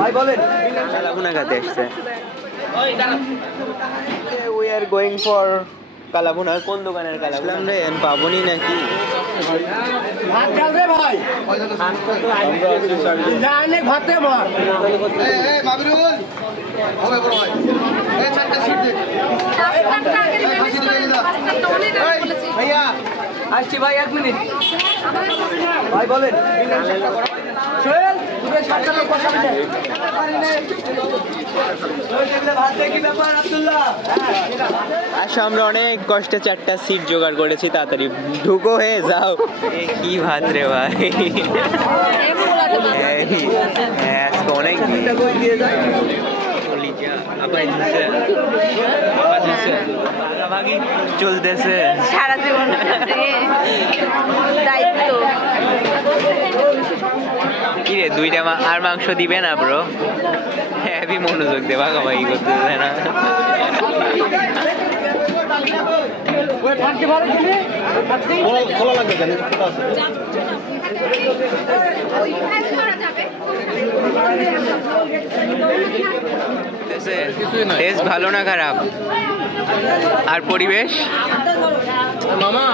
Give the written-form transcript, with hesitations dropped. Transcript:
ভাই বলেন কালাভুনা খাতে আসছে। উই আর গোয়িং ফর কালাভুনা। কোন দোকানের কালাভুনা রে? পাবনি নাকি? ভাত খাল রে ভাই, জানে ভাতে মার। মাবিরুল হবে বড় ভাই, এই চারটা সিট দে ভাইয়া আসছি ভাই, 1 মিনিট ভাই বলেন। আসো, আমরা অনেক কষ্টে 4টা সিট জোগাড় করেছি, তাড়াতাড়ি ঢুকো হয়ে যাও। কি ভাত রে ভাই, আজকে অনেক চলতেছে সারা জীবন দায়িত্ব। কি রে, 2টা আর মাংস দিবে না ব্রো? হেভি মনোযোগ দে, ভাগাভাগি করতেছে না। খোলা লাগবে জানি টেস্ট ভালো না খারাপ? আর পরিবেশ মামা